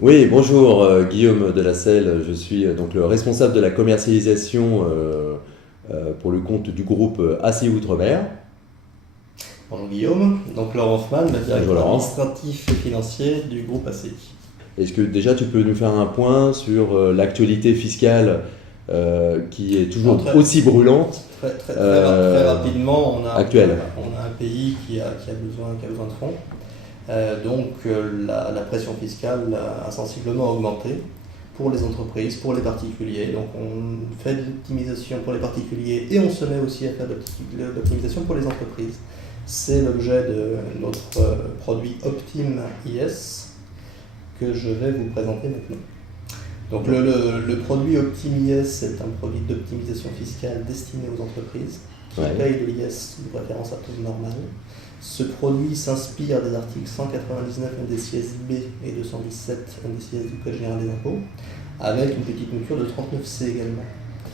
Oui, bonjour Guillaume de la Selle, je suis donc le responsable de la commercialisation pour le compte du groupe ACI Outre-mer. Bonjour Guillaume, donc Laurent Hoffman, le Bonjour directeur Laurent. administratif et financier du groupe ACI. Est-ce que déjà tu peux nous faire un point sur l'actualité fiscale qui est toujours très, aussi brûlante très rapidement, actuelle? on a un pays qui a besoin de fonds. La pression fiscale a sensiblement augmenté pour les entreprises, pour les particuliers. Donc on fait de l'optimisation pour les particuliers et on se met aussi à faire de l'optimisation pour les entreprises. C'est l'objet de notre produit Optim IS que je vais vous présenter maintenant. Donc le produit Optim IS est un produit d'optimisation fiscale destiné aux entreprises qui payent de l'IS de préférence à taux normal. Ce produit s'inspire des articles 199 NDCS B et 217 NDCS du Code général des impôts, avec une petite mouture de 39C également.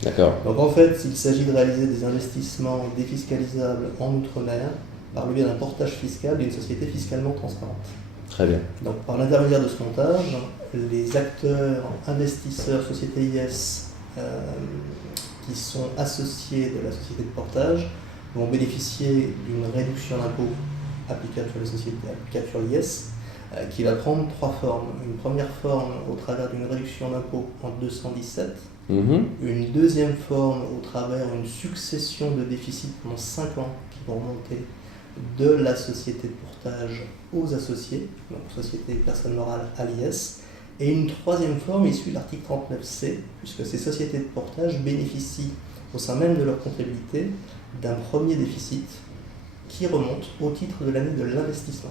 D'accord. Donc en fait, il s'agit de réaliser des investissements défiscalisables en Outre-mer par le biais d'un portage fiscal d'une société fiscalement transparente. Très bien. Donc par l'intermédiaire de ce montage, les acteurs, investisseurs, sociétés IS qui sont associés de la société de portage vont bénéficier d'une réduction d'impôt applicable sur les sociétés, applicable sur l'IS, qui va prendre trois formes. Une première forme au travers d'une réduction d'impôt en 217, une deuxième forme au travers d'une succession de déficits pendant 5 ans qui vont remonter de la société de portage aux associés, donc société personne morale à l'IS, et une troisième forme issue de l'article 39C, puisque ces sociétés de portage bénéficient au sein même de leur comptabilité d'un premier déficit qui remonte au titre de l'année de l'investissement.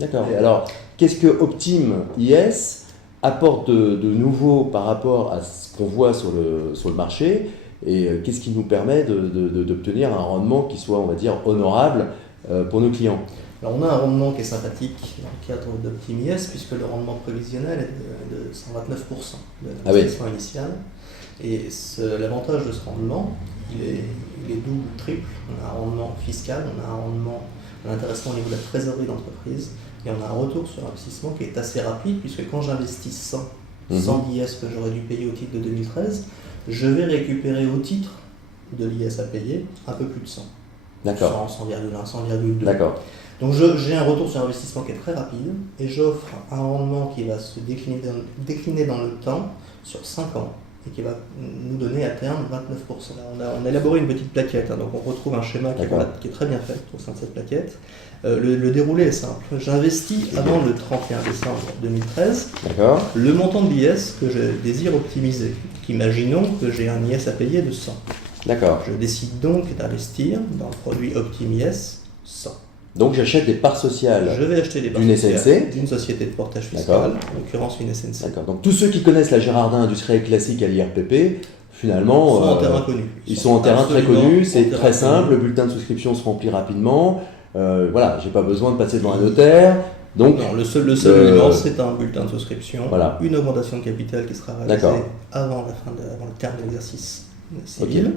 D'accord. Et alors, qu'est-ce que Optim IS apporte de nouveau par rapport à ce qu'on voit sur le marché et qu'est-ce qui nous permet d'obtenir un rendement qui soit, on va dire, honorable pour nos clients? Alors on a un rendement qui est sympathique dans le cadre d'Optim IS puisque le rendement prévisionnel est de 129% de l'investissement initial. Et l'avantage de ce rendement, il est double, triple. On a un rendement fiscal, on a un rendement d'intéressement au niveau de la trésorerie d'entreprise et on a un retour sur investissement qui est assez rapide puisque quand j'investis 100 d'IS que j'aurais dû payer au titre de 2013, je vais récupérer au titre de l'IS à payer un peu plus de 100. D'accord. 100,1, 100,2. D'accord. Donc j'ai un retour sur investissement qui est très rapide et j'offre un rendement qui va se décliner dans le temps sur 5 ans et qui va nous donner à terme 29%. On a élaboré une petite plaquette, donc on retrouve un schéma qui est très bien fait au sein de cette plaquette. Le déroulé est simple. J'investis avant le 31 décembre 2013 le montant de l'IS que je désire optimiser. Imaginons que j'ai un IS à payer de 100. D'accord. Je décide donc d'investir dans le produit Optim IS 100. Donc j'achète des parts sociales. Je vais acheter des parts sociales d'une société de portage fiscal, en l'occurrence une SNC. D'accord. Donc tous ceux qui connaissent la Girardin industrielle classique à l'IRPP, finalement, sont en terrain connu. Ils sont en terrain très connu, c'est très simple, le bulletin de souscription se remplit rapidement. Voilà, j'ai pas besoin de passer devant un notaire. Donc, non, le seul élément, c'est un bulletin de souscription, voilà. Une augmentation de capital qui sera réalisée avant le terme de l'exercice civil.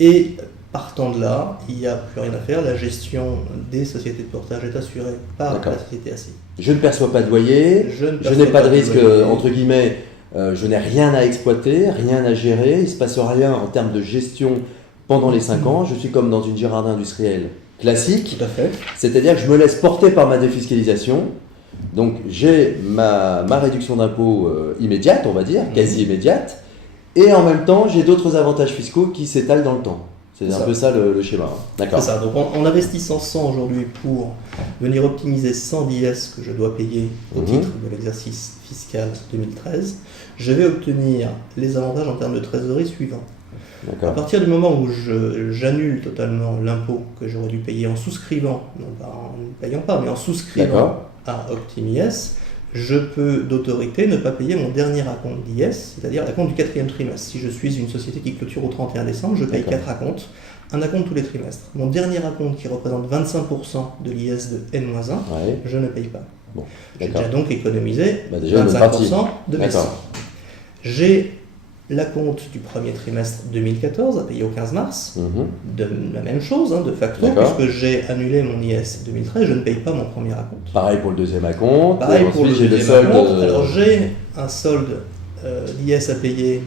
Et partant de là, il n'y a plus rien à faire. La gestion des sociétés de portage est assurée par la société ACI. Je ne perçois pas de loyer, je n'ai pas de risque, entre guillemets, je n'ai rien à exploiter, rien à gérer, il ne se passe rien en termes de gestion pendant les 5 ans. Je suis comme dans une Girardin industrielle classique. Tout à fait. C'est-à-dire que je me laisse porter par ma défiscalisation. Donc j'ai ma réduction d'impôt immédiate, on va dire, quasi immédiate. Et en même temps, j'ai d'autres avantages fiscaux qui s'étalent dans le temps. C'est un peu ça le schéma. D'accord. C'est ça. Donc en investissant 100 aujourd'hui pour venir optimiser 100 d'IS que je dois payer au titre de l'exercice fiscal 2013, je vais obtenir les avantages en termes de trésorerie suivants. À partir du moment où j'annule totalement l'impôt que j'aurais dû payer en souscrivant, non pas en ne payant pas, mais en souscrivant à Optim IS, je peux d'autorité ne pas payer mon dernier acompte d'IS, c'est-à-dire l'acompte du 4e trimestre. Si je suis une société qui clôture au 31 décembre, je paye 4 acomptes, un acompte tous les trimestres. Mon dernier acompte qui représente 25% de l'IS de N-1, je ne paye pas. J'ai déjà donc économisé 25% de mes 100. J'ai l'acompte du premier trimestre 2014 à payer au 15 mars. De la même chose, de facto, D'accord. puisque j'ai annulé mon IS 2013, je ne paye pas mon premier acompte. Pareil pour le deuxième acompte. Pareil et pour le ensuite, j'ai le deuxième solde. acompte. Alors j'ai un solde d'IS à payer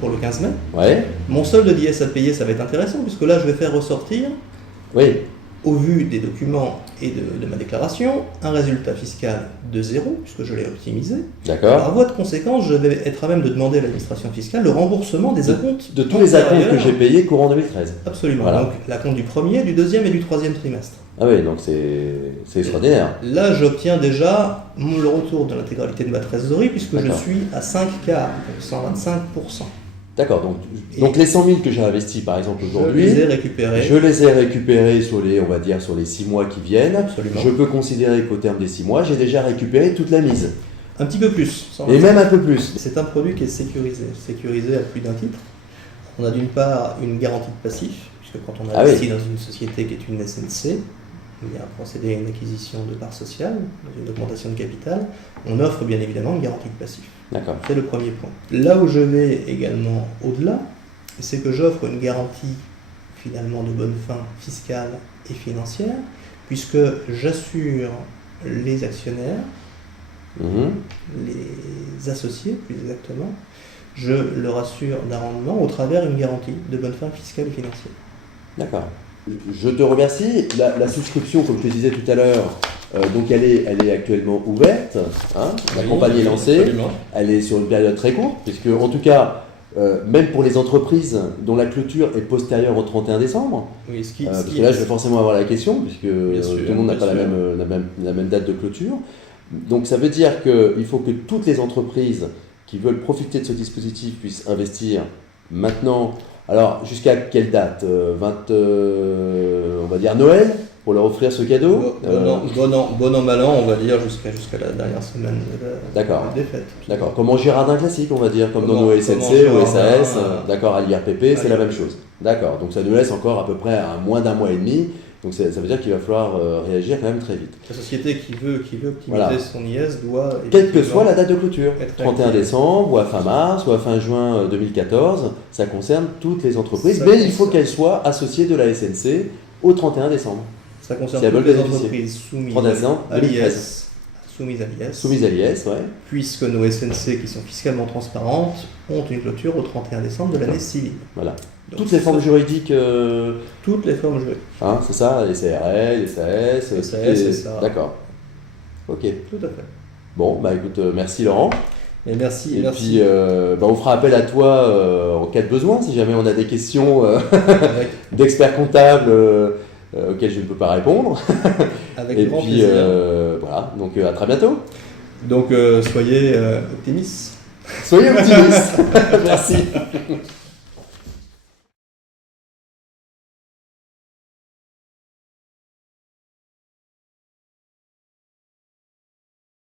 pour le 15 mai. Ouais. Mon solde d'IS à payer, ça va être intéressant, puisque là, je vais faire ressortir, Oui. au vu des documents et de ma déclaration, un résultat fiscal de 0, puisque je l'ai optimisé. D'accord. Alors, à voie de conséquence, je vais être à même de demander à l'administration fiscale le remboursement des acomptes. De tous les acomptes que antérieurs. j'ai payés courant 2013. Absolument. Voilà. Donc, l'acompte du premier, du deuxième et du troisième trimestre. Ah oui, donc c'est extraordinaire. Là, j'obtiens déjà le retour de l'intégralité de ma trésorerie, puisque je D'accord. suis à 5 quarts, donc 125%. D'accord, donc les 100 000 que j'ai investis par exemple Je aujourd'hui, les ai récupérés. je les ai récupérés sur les, on va dire, sur les 6 mois qui viennent. Absolument. Je peux considérer qu'au terme des 6 mois, j'ai déjà récupéré toute la mise. Un petit peu plus. Et même un peu plus. C'est un produit qui est sécurisé à plus d'un titre. On a d'une part une garantie de passif, puisque quand on investit dans une société qui est une SNC, il y a un procédé à une acquisition de parts sociales, dans une augmentation de capital, on offre bien évidemment une garantie de passif. D'accord. C'est le premier point. Là où je vais également au-delà, c'est que j'offre une garantie finalement de bonne fin fiscale et financière, puisque j'assure les actionnaires, les associés plus exactement, je leur assure d'un rendement au travers d'une garantie de bonne fin fiscale et financière. D'accord. Je te remercie. La souscription, comme je te disais tout à l'heure, donc elle est actuellement ouverte. La campagne est lancée. Absolument. Elle est sur une période très courte, puisque en tout cas, même pour les entreprises dont la clôture est postérieure au 31 décembre, Oui, parce que là je vais forcément avoir la question, puisque sûr, tout le monde n'a bien pas sûr. la même date de clôture. Donc ça veut dire qu'il faut que toutes les entreprises qui veulent profiter de ce dispositif puissent investir maintenant. Alors jusqu'à quelle date on va dire Noël, pour leur offrir ce cadeau. Bon an, mal an, on va dire, jusqu'à la dernière semaine de D'accord. des fêtes. D'accord, comme en Girardin classique, on va dire, comme dans Comment- nos SNC comment ou SAS, Girardin, d'accord, à l'IRPP, c'est la allez. même chose. D'accord, donc ça nous laisse encore à peu près à moins d'un mois et demi, donc ça veut dire qu'il va falloir réagir quand même très vite. La société qui veut optimiser Voilà. son IS doit... Quelle que effectivement soit la date de clôture, être 31 active. décembre, ou à fin mars, ou à fin juin 2014, ça concerne toutes les entreprises, Ça mais il faut concerne. qu'elles soient associées de la SNC au 31 décembre. Ça concerne Si elles toutes veulent les bénéficier. entreprises soumises 31 décembre à 2013. l'IS, soumises à l'IS, Soumise à l'IS, ouais. puisque nos SNC qui sont fiscalement transparentes ont une clôture au 31 décembre de l'année civile. Voilà. Donc, Toutes les formes juridiques, Toutes les formes juridiques. c'est ça, les CRL, les SAS, SAS, SA. D'accord. Ok. Tout à fait. Bon, bah écoute, merci Laurent. Et merci. Et merci. puis, on fera appel à toi en cas de besoin, si jamais on a des questions Avec, d'experts comptables auxquelles je ne peux pas répondre. avec Et grand puis, plaisir. voilà, donc à très bientôt. Donc soyez optimistes. Soyez optimistes. Merci.